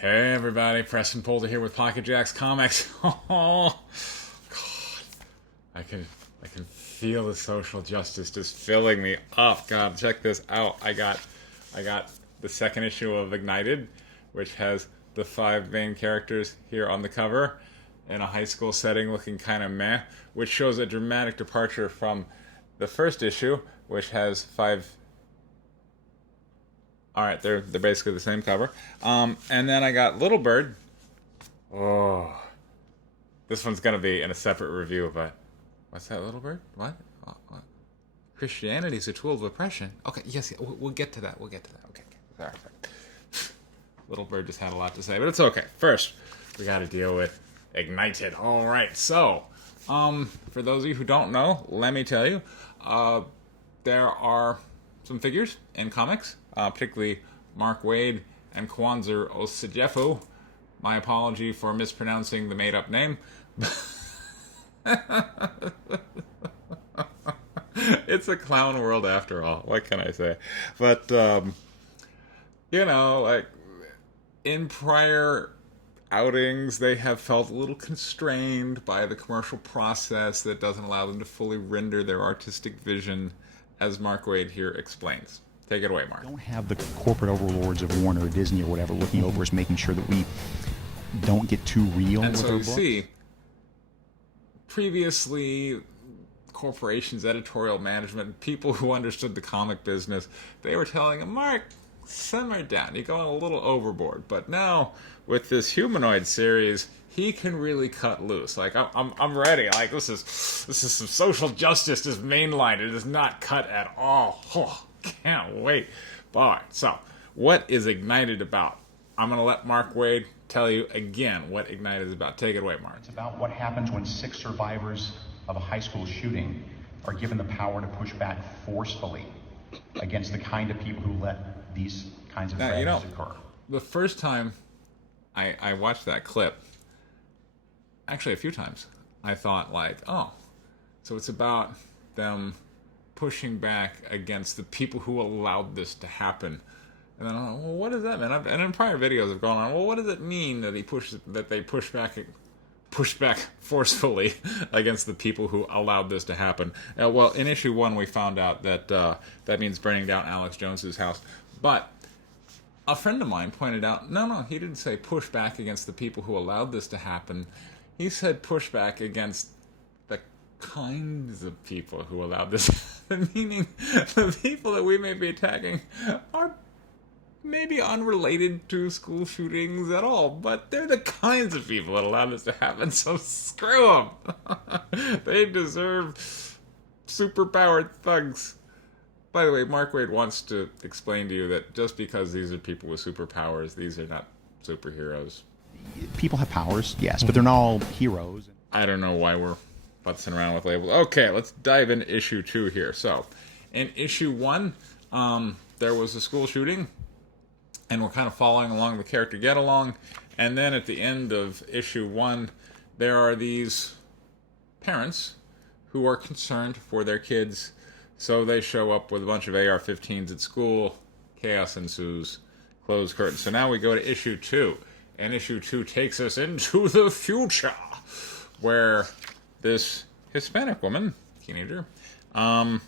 Hey everybody, Preston Poulter here with Pocket Jacks Comics. Oh God, I can feel the social justice just filling me up. God, check this out. I got the second issue of Ignited, which has the five main characters here on the cover in a high school setting, looking kind of meh, which shows a dramatic departure from the first issue, which has five. All right, they're basically the same cover. And then I got Little Bird. Oh, this one's gonna be in a separate review. But what's that, Little Bird? What? Christianity is a tool of oppression. Okay, yes, we'll get to that. Okay. Sorry. Little Bird just had a lot to say, but it's okay. First, we got to deal with Ignited. All right, so for those of you who don't know, let me tell you, there are some figures in comics, particularly Mark Waid and Kwanzaa Osagyefo. My apology for mispronouncing the made-up name. It's a clown world after all. What can I say? But, like, in prior outings, they have felt a little constrained by the commercial process that doesn't allow them to fully render their artistic vision, as Mark Waid here explains. Take it away, Mark. Don't have the corporate overlords of Warner or Disney or whatever looking over us, making sure that we don't get too real with our books. See, previously, corporations, editorial management, people who understood the comic business, they were telling him, Mark, simmer down, you're going a little overboard. But now, with this humanoid series, he can really cut loose. Like, I'm ready. Like, this is some social justice, this mainline. It is not cut at all. Oh, can't wait. Alright, so, what is Ignited about? I'm going to let Mark Waid tell you again what Ignited is about. Take it away, Mark. It's about what happens when 6 survivors of a high school shooting are given the power to push back forcefully against the kind of people who let these kinds of tragedies occur. The first time I watched that clip, actually a few times, I thought like, oh, so it's about them pushing back against the people who allowed this to happen. And then I'm like, well, what does that mean? And in prior videos I've gone on, well, what does it mean that they push back forcefully against the people who allowed this to happen? Well, in issue 1 we found out that that means burning down Alex Jones's house. But a friend of mine pointed out, no, he didn't say push back against the people who allowed this to happen. He said push back against the kinds of people who allowed this to happen, meaning the people that we may be attacking are maybe unrelated to school shootings at all, but they're the kinds of people that allowed this to happen, so screw them. They deserve superpowered thugs. By the way, Mark Waid wants to explain to you that just because these are people with superpowers, these are not superheroes. People have powers, yes, but they're not all heroes. I don't know why we're futzing around with labels. Okay, let's dive into issue 2 here. So, in issue 1, there was a school shooting, and we're kind of following along the character get along, and then at the end of issue 1, there are these parents who are concerned for their kids. So they show up with a bunch of AR-15s at school. Chaos ensues. Closed curtain. So now we go to issue 2. And issue 2 takes us into the future, where this Hispanic woman, teenager, I'm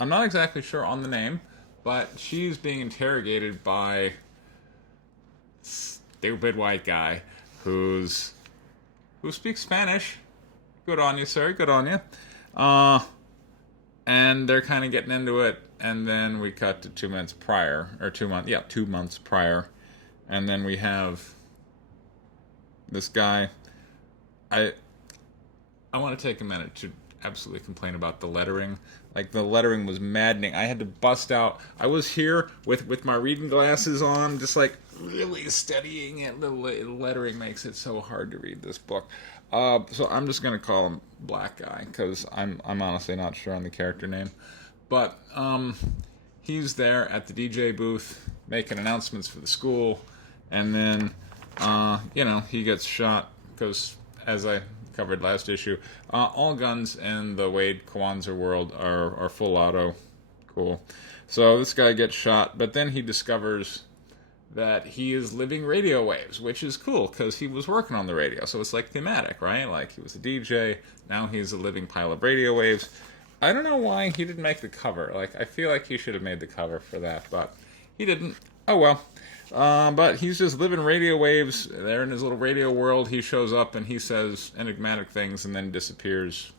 not exactly sure on the name, but she's being interrogated by stupid white guy who speaks Spanish. Good on you, sir. Good on you. And they're kind of getting into it, and then we cut to 2 months prior, or 2 months prior, and then we have this guy. I want to take a minute to absolutely complain about the lettering. Like, the lettering was maddening. I had to bust out. I was here with my reading glasses on, just like really studying it. The lettering makes it so hard to read this book. So I'm just gonna call him Black Guy because I'm honestly not sure on the character name. But he's there at the DJ booth making announcements for the school, and then he gets shot because, as I covered last issue, all guns in the Waid Kwanzaa world are full auto. Cool. So this guy gets shot, but then he discovers that he is living radio waves, which is cool because he was working on the radio. So it's like thematic, right? Like he was a DJ, now he's a living pile of radio waves. I don't know why he didn't make the cover. Like, I feel like he should have made the cover for that, but he didn't. Oh well. But he's just living radio waves. There in his little radio world, he shows up and he says enigmatic things and then disappears.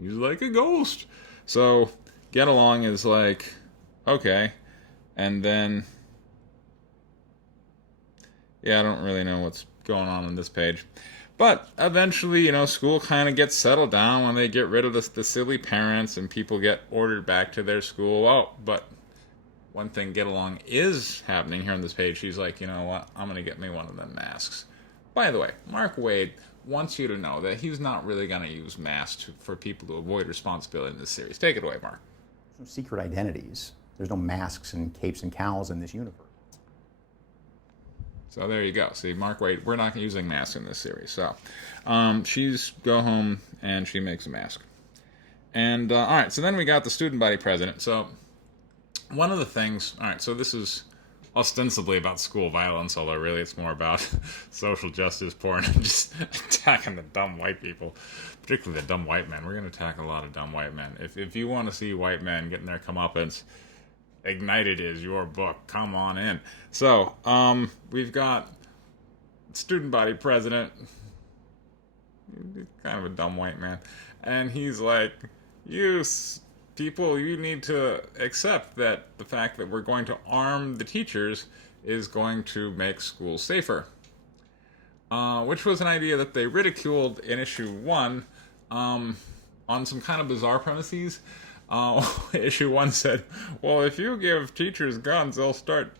He's like a ghost. So, Get Along is like, okay. And then, yeah, I don't really know what's going on this page. But eventually, school kind of gets settled down when they get rid of the silly parents and people get ordered back to their school. Oh, but one thing Get Along is happening here on this page. She's like, you know what? I'm going to get me one of them masks. By the way, Mark Waid wants you to know that he's not really going to use masks for people to avoid responsibility in this series. Take it away, Mark. There's no secret identities. There's no masks and capes and cowls in this universe. So there you go. See, Mark Waid, we're not using masks in this series. So she's go home and she makes a mask. And all right, so then we got the student body president. So one of the things, all right, so this is ostensibly about school violence, although really it's more about social justice porn and just attacking the dumb white people, particularly the dumb white men. We're going to attack a lot of dumb white men. If you want to see white men getting their comeuppance, Ignited is your book. Come on in. So, we've got student body president, kind of a dumb white man, and he's like, people, you need to accept that the fact that we're going to arm the teachers is going to make schools safer. Which was an idea that they ridiculed in issue 1 on some kind of bizarre premises. Issue 1 said, well, if you give teachers guns, they'll start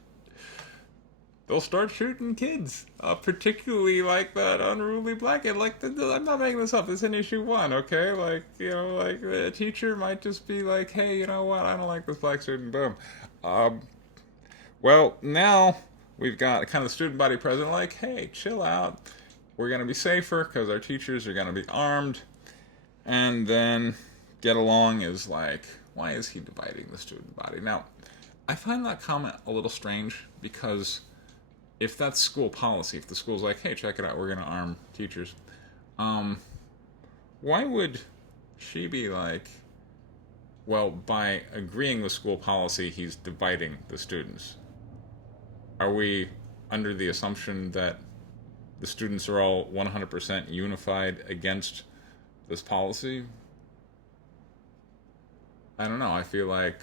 shooting kids, particularly like that unruly black kid. Like, I'm not making this up. It's in issue 1, okay? Like, like the teacher might just be like, hey, you know what? I don't like this black student. Boom. Well, now we've got kind of the student body president like, hey, chill out. We're going to be safer because our teachers are going to be armed. And then Get Along is like, why is he dividing the student body? Now, I find that comment a little strange because if that's school policy, if the school's like, hey, check it out, we're going to arm teachers, why would she be like, well, by agreeing with school policy, he's dividing the students? Are we under the assumption that the students are all 100% unified against this policy? I don't know. I feel like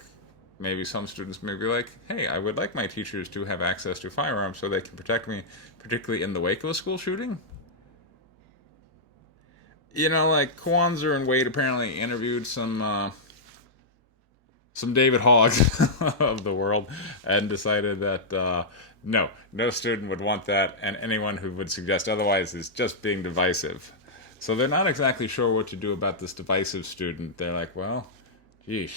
maybe some students may be like, hey, I would like my teachers to have access to firearms so they can protect me, particularly in the wake of a school shooting. Like Kwanzaa and Wade apparently interviewed some David Hoggs of the world and decided that no student would want that, and anyone who would suggest otherwise is just being divisive. So they're not exactly sure what to do about this divisive student. They're like, well, gee,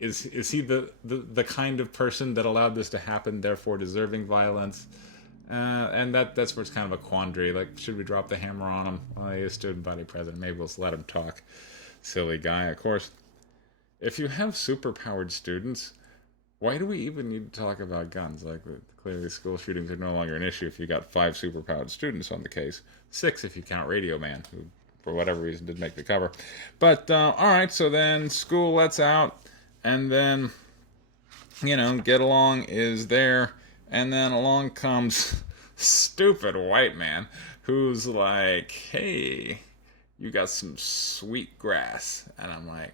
is he the kind of person that allowed this to happen, therefore deserving violence? And that's where it's kind of a quandary. Like, should we drop the hammer on him? Well, he's a student body president. Maybe we'll just let him talk. Silly guy. Of course, if you have superpowered students, why do we even need to talk about guns? Like, clearly school shootings are no longer an issue if you got 5 superpowered students on the case. 6 if you count Radio Man, who for whatever reason didn't make the cover. But, alright, so then school lets out, and then, Get Along is there, and then along comes stupid white man, who's like, hey, you got some sweet grass. And I'm like,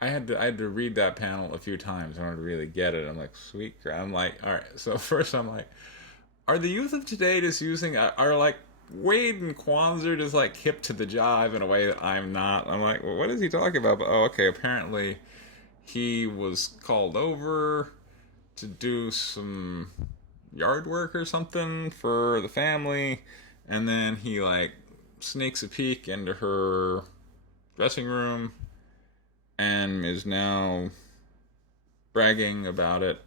I had to read that panel a few times in order to really get it. I'm like, sweet grass. I'm like, alright, so first I'm like, are the youth of today just using, are like, Wade and Kwanzaa just like hip to the jive in a way that I'm not. I'm like, well, what is he talking about? But, okay, apparently he was called over to do some yard work or something for the family, and then he like sneaks a peek into her dressing room and is now bragging about it.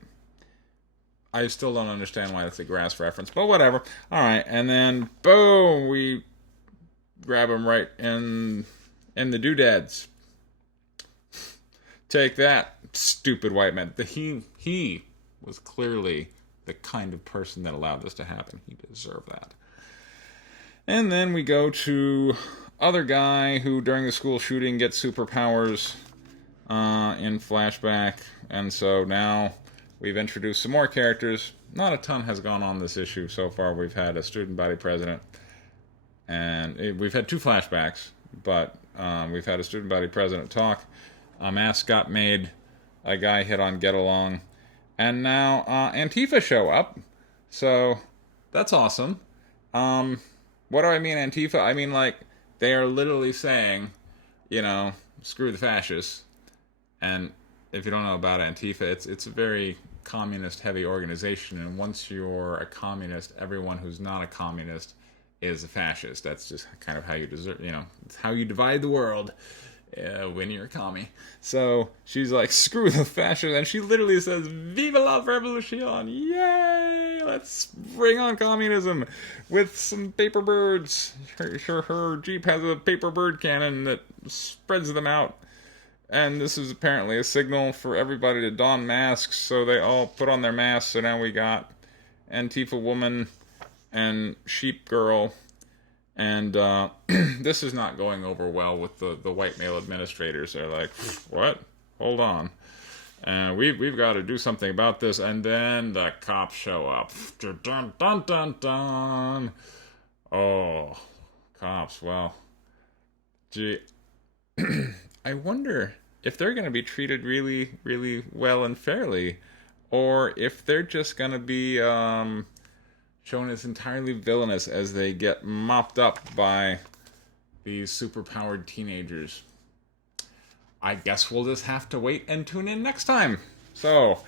I still don't understand why that's a grass reference, but whatever. Alright, and then, boom, we grab him right in the doodads. Take that, stupid white man. He was clearly the kind of person that allowed this to happen. He deserved that. And then we go to other guy who, during the school shooting, gets superpowers in flashback. And so now we've introduced some more characters. Not a ton has gone on this issue so far. We've had a student body president, and we've had 2 flashbacks, but we've had a student body president talk. A mask got made. A guy hit on Get Along. And now Antifa show up. So that's awesome. What do I mean, Antifa? I mean, like, they are literally saying, you know, screw the fascists. And if you don't know about Antifa, it's a very communist-heavy organization. And once you're a communist, everyone who's not a communist is a fascist. That's just kind of how you deserve, you know, it's how you divide the world. When you're a commie. So she's like, screw the fascists, and she literally says, Viva la revolution! Yay! Let's bring on communism with some paper birds. Her Jeep has a paper bird cannon that spreads them out. And this is apparently a signal for everybody to don masks, so they all put on their masks. So now we got Antifa woman and sheep girl. And this is not going over well with the white male administrators. They're like, what? Hold on. We've got to do something about this. And then the cops show up. Dun, dun, dun, dun. Oh, cops. Well, gee. I wonder if they're going to be treated really, really well and fairly. Or if they're just going to be shown as entirely villainous as they get mopped up by these superpowered teenagers. I guess we'll just have to wait and tune in next time. So,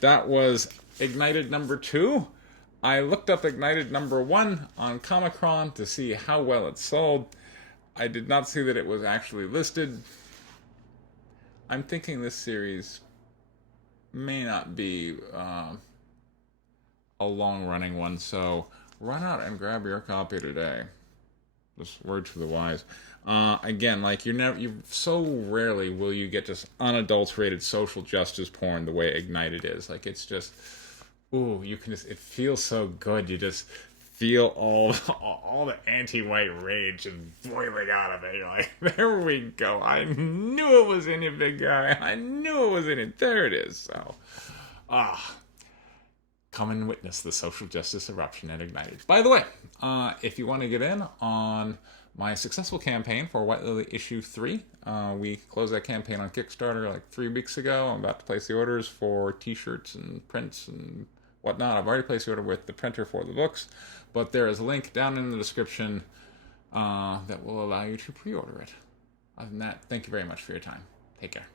that was Ignited number 2. I looked up Ignited number 1 on Comic-Con to see how well it sold. I did not see that it was actually listed. I'm thinking this series may not be a long-running one, so run out and grab your copy today. Just word to the wise. Again, like you so rarely will you get just unadulterated social justice porn the way Ignited is. Like, it's just, ooh, you can just, it feels so good. You just feel all the anti-white rage just boiling out of it. You're like, there we go. I knew it was in you, big guy. I knew it was in it. There it is. So, come and witness the social justice eruption at Ignited. By the way, if you want to get in on my successful campaign for White Lily issue 3, we closed that campaign on Kickstarter like 3 weeks ago. I'm about to place the orders for t-shirts and prints and whatnot. I've already placed the order with the printer for the books, but there is a link down in the description that will allow you to pre-order it. Other than that, thank you very much for your time. Take care.